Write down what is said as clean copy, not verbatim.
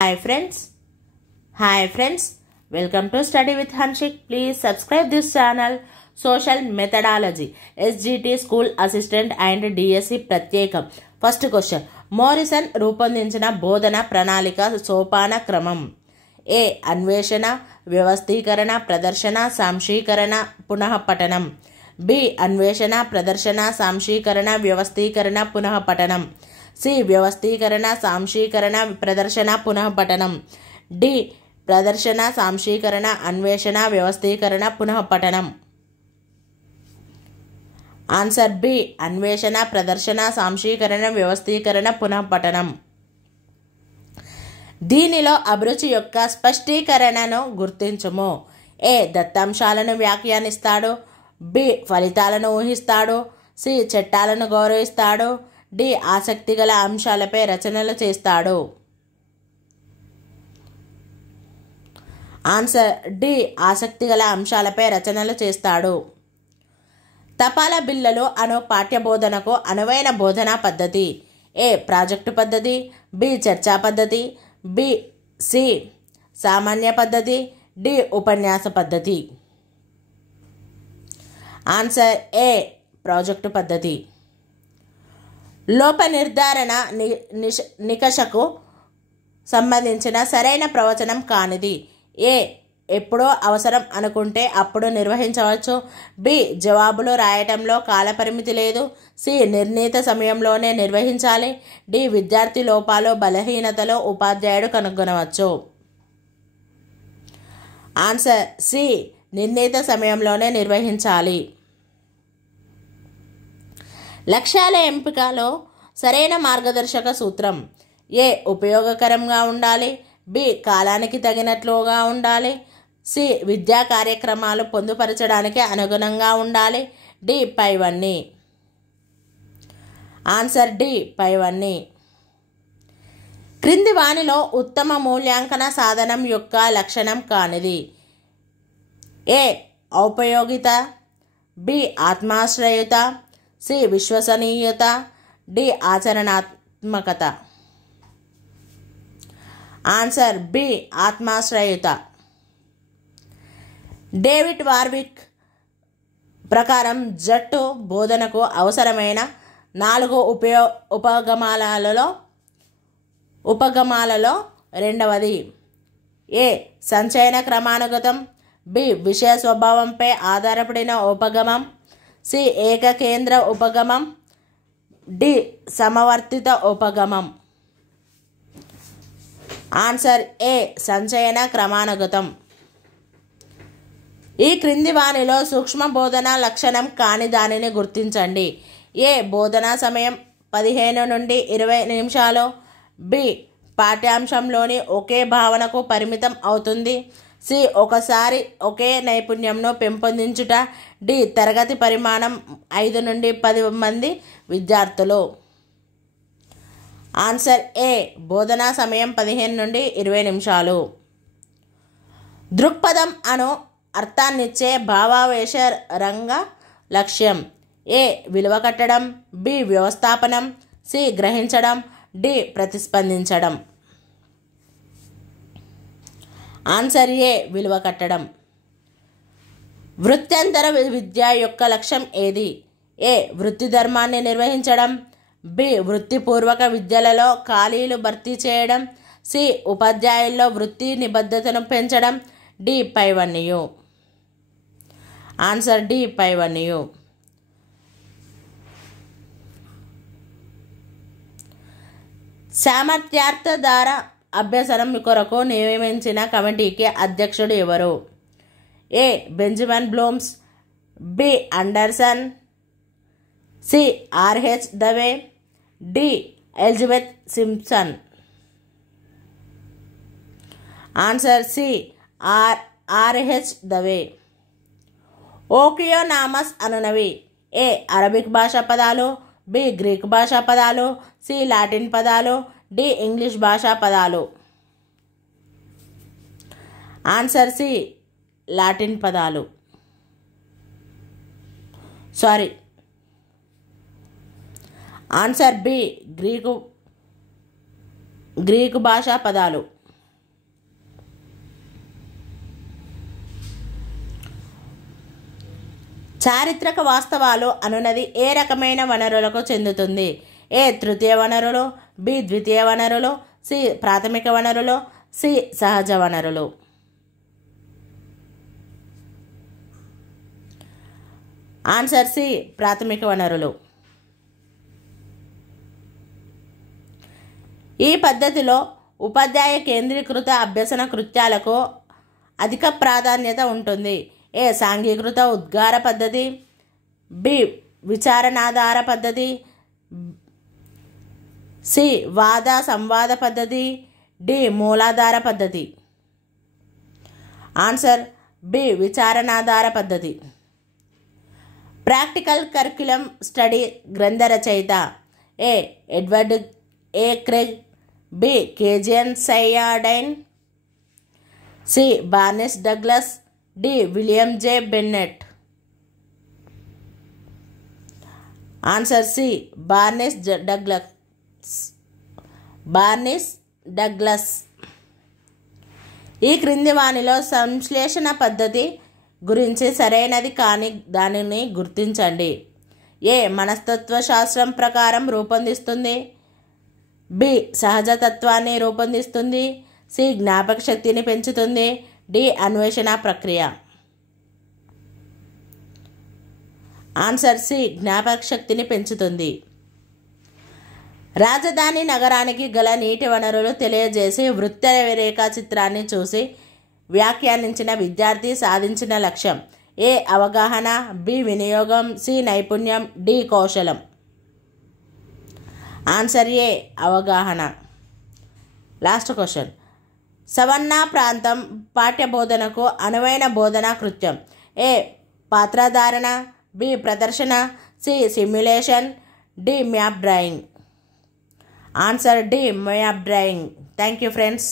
Hi friends. Hi friends. Welcome to Study with Hanshik. Please subscribe this channel. Social Methodology. SGT School Assistant and DSC ప్రత్యేకం. First question. Morrison రూపొందించిన బోధన ప్రణాళిక సోపాన క్రమం. ఏ. అన్వేషణ, వ్యవస్థీకరణ, ప్రదర్శన, సాంశీకరణ, పునఃపఠనం. B. అన్వేషణ, ప్రదర్శన, సాంశీకరణ, వ్యవస్థీకరణ, పునఃపఠనం. సి. వ్యవస్థీకరణ, సాంశీకరణ, ప్రదర్శన, పునఃపఠనం. డి. ప్రదర్శన, సాంశీకరణ, అన్వేషణ, వ్యవస్థీకరణ, పునఃపఠనం. Answer B. అన్వేషణ, ప్రదర్శన, సాంశీకరణ, వ్యవస్థీకరణ, పునఃపఠనం. దీనిలో అభిరుచి యొక్క స్పష్టీకరణను గుర్తించుము. ఏ. దత్తాంశాలను వ్యాఖ్యానిస్తాడు. బి. ఫలితాలను ఊహిస్తాడు. సి. చట్టాలను గౌరవిస్తాడు. డి. ఆసక్తి గల అంశాలపై రచనలు చేస్తాడు. Answer D. ఆసక్తి గల అంశాలపై రచనలు చేస్తాడు. తపాలా బిళ్ళలు అను పాఠ్యబోధనకు అనువైన బోధనా పద్ధతి. ఏ. ప్రాజెక్టు పద్ధతి. బి. చర్చా పద్ధతి. సి. సామాన్య పద్ధతి. డి. ఉపన్యాస పద్ధతి. ఆన్సర్ ఏ. ప్రాజెక్టు పద్ధతి. లోప నిర్ధారణ నికషకు సంబంధించిన సరైన ప్రవచనం కానిది. ఏ. ఎప్పుడో అవసరం అనుకుంటే అప్పుడు నిర్వహించవచ్చు. బి. జవాబులు రాయటంలో కాలపరిమితి లేదు. సి. నిర్ణీత సమయంలోనే నిర్వహించాలి. డి. విద్యార్థి లోపాలు బలహీనతలో ఉపాధ్యాయుడు కనుగొనవచ్చు. Answer C. నిర్ణీత సమయంలోనే నిర్వహించాలి. లక్ష్యాల ఎంపికలో సరైన మార్గదర్శక సూత్రం. ఏ. ఉపయోగకరంగా ఉండాలి. బి. కాలానికి తగినట్లుగా ఉండాలి. సి. విద్యా కార్యక్రమాలు పొందుపరచడానికి అనుగుణంగా ఉండాలి. డి. పైవన్నీ. Answer D. పైవన్నీ. క్రింది వానిలో ఉత్తమ మూల్యాంకన సాధనం యొక్క లక్షణం కానిది. ఏ. ఔపయోగిత. బి. ఆత్మాశ్రయత. సి. విశ్వసనీయత. డి. ఆచరణాత్మకత. Answer B. ఆత్మాశ్రయత. డేవిడ్ వార్విక్ ప్రకారం జట్టు బోధనకు అవసరమైన 4 ఉపగమాలలో రెండవది. ఏ. సంచయన క్రమానుగతం. బి. విషయ స్వభావంపై ఆధారపడిన ఉపగమం. సి. ఏకకేంద్ర ఉపగమం. డి. సమవర్తిత ఉపగమం. Answer A. సంచయన క్రమానుగతం. ఈ క్రింది వానిలో సూక్ష్మ బోధన లక్షణం కాని దానిని గుర్తించండి. ఏ. బోధనా సమయం 15 నుండి 20 నిమిషాలు. బి. పాఠ్యాంశంలోని ఒకే భావనకు పరిమితం అవుతుంది. సి. ఒకసారి ఒకే నైపుణ్యంను పెంపొందించుట. డి. తరగతి పరిమాణం 5 నుండి 10 మంది విద్యార్థులు. ఆన్సర్ ఏ. బోధనా సమయం 15 నుండి 20 నిమిషాలు. దృక్పథం అను అర్థాన్నిచ్చే భావావేశ రంగ లక్ష్యం. ఏ. విలువ కట్టడం. బి. వ్యవస్థాపనం. సి. గ్రహించడం. డి. ప్రతిస్పందించడం. ఆన్సర్ ఏ. విలువ కట్టడం. వృత్యంతర విద్య యొక్క లక్ష్యం ఏది. ఏ. వృత్తి ధర్మాన్ని నిర్వహించడం. బి. వృత్తిపూర్వక విద్యలలో ఖాళీలు భర్తీ చేయడం. సి. ఉపాధ్యాయుల్లో వృత్తి నిబద్ధతను పెంచడం. డి. పైవన్నీయు. Answer D. పైవన్నీయు. సామర్థ్యార్థధార అభ్యసనం కొరకు నియమించిన కమిటీకి అధ్యక్షుడు ఎవరు. A. Benjamin Blooms. B. Anderson. C. R H Dave. D. Elizabeth Simpson. Answer C. R H Dave. ఓకియోనామస్ అనునవి. ఏ. అరబిక్ భాషా పదాలు. బి. గ్రీక్ భాషా పదాలు. సి. లాటిన్ పదాలు. డి. ఇంగ్లీష్ భాషా పదాలు. Answer C. లాటిన్ పదాలు. Answer B. గ్రీకు భాషా పదాలు. చారిత్రక వాస్తవాలు అనునది ఏ రకమైన వనరులకు చెందుతుంది? ఏ తృతీయ వనరులు, బి ద్వితీయ వనరులు, సి ప్రాథమిక వనరులు, సి సహజ వనరులు. ఆన్సర్ సి ప్రాథమిక వనరులు. ఈ పద్ధతిలో ఉపాధ్యాయ కేంద్రీకృత అభ్యసన కృత్యాలకు అధిక ప్రాధాన్యత ఉంటుంది. ఏ సాంఘీకృత ఉద్గార పద్ధతి, బి విచారణాధార పద్ధతి, సి వాద సంవాద పద్ధతి, డి మూలాధార పద్ధతి. ఆన్సర్ బి విచారణాధార పద్ధతి. ప్రాక్టికల్ కరిక్యులం స్టడీ గ్రంథ రచయిత A Edward A Krug, B కేజియన్ సైయాడైన్, C Barnes Douglas, D William J Bennett. Answer C Barnes Douglas. ఈ క్రింది వానిలో సంశ్లేషణ పద్ధతి గురించి సరైనది కాని దానిని గుర్తించండి. ఏ మనస్తత్వ శాస్త్రం ప్రకారం రూపొందిస్తుంది, బి సహజతత్వాన్ని రూపొందిస్తుంది, సి జ్ఞాపక శక్తిని పెంచుతుంది, డి అన్వేషణ ప్రక్రియ. ఆన్సర్ సి జ్ఞాపక శక్తిని పెంచుతుంది. రాజధాని నగరానికి గల నీటి వనరులు తెలియజేసి వృత్త రేఖాచిత్రాన్ని చూసి వ్యాఖ్యానించిన విద్యార్థి సాధించిన లక్ష్యం. ఏ అవగాహన, బి వినియోగం, సి నైపుణ్యం, డి కౌశలం. ఆన్సర్ ఏ అవగాహన. Last question. సవర్ణ ప్రాంతం పాఠ్యబోధనకు అనువైన బోధనా కృత్యం. ఏ పాత్రధారణ, బి ప్రదర్శన, C simulation, D map drawing. Answer D map drawing. Thank you friends.